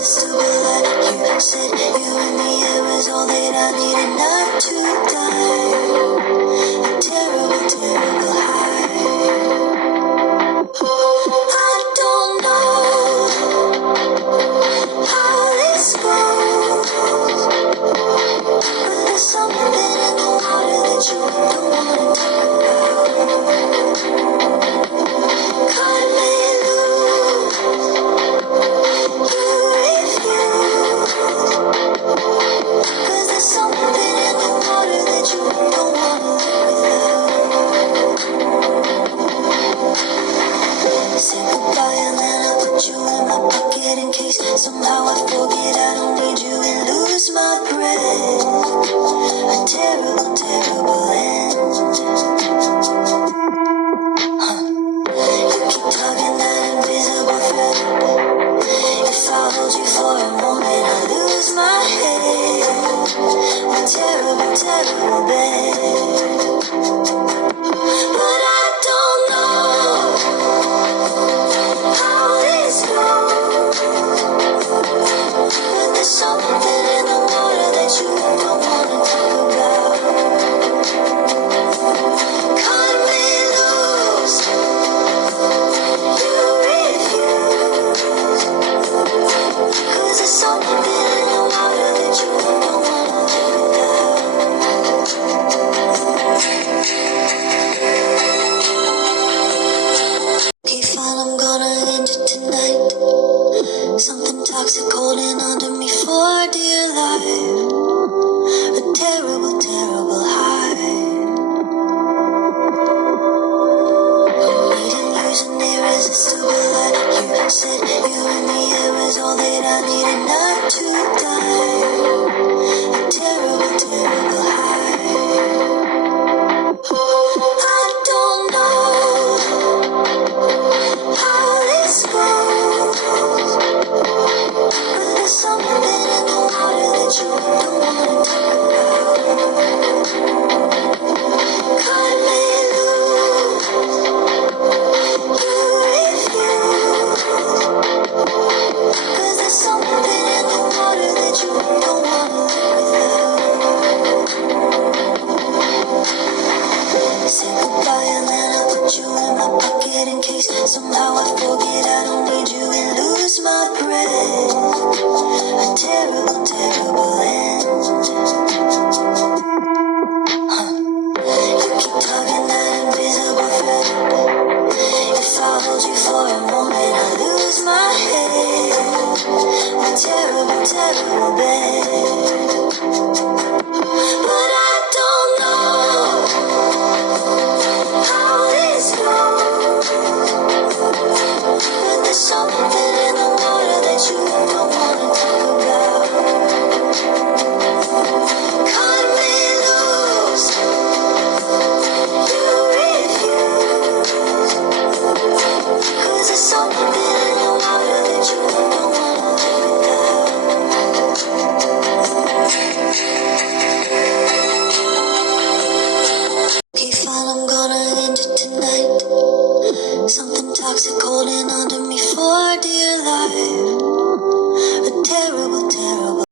a stupid lie. You said you and me, it was all that I needed not to die. A terrible, terrible high. I don't know how this goes, but there's something in the water that you don't want to talk about. Cut me loose, you refuse, 'cause there's something in the water that you don't want to live without. Say goodbye and then I put you in my pocket in case somehow I forget I don't need you and lose my breath. A terrible, terrible end. You keep tugging that invisible thread. If I hold you for a moment, I lose my head. A terrible, terrible bed. But I don't know how this goes, but there's something in the water that you don't want to talk about. Cut me loose, you refuse, 'cause there's something in the water that you don't want to live without. Okay, fine, I'm gonna end it tonight. Something toxic holding onto me for dear life. A terrible, terrible high. Needing years and irresistible lie. You said you and me, it was all that I needed not to die. A terrible, terrible high. I don't know how this goes, but there's something in the water that you don't want to talk about. Cut me loose, you refuse, 'cause there's something in the water that you don't want to live without. Say goodbye and then I put you in my pocket in case somehow I forget I don't need you and lose my breath. A terrible, terrible end. You keep tugging that invisible thread. If I hold you for a moment, I lose my head. A terrible, terrible bed. But I don't know how this goes, but there's something in the water that you don't want to talk about. Cut me loose, you refuse, 'cause there's something in the water that you don't want to live without. Okay, fine, I'm gonna end it tonight. Something toxic holding onto me for dear life. A terrible, terrible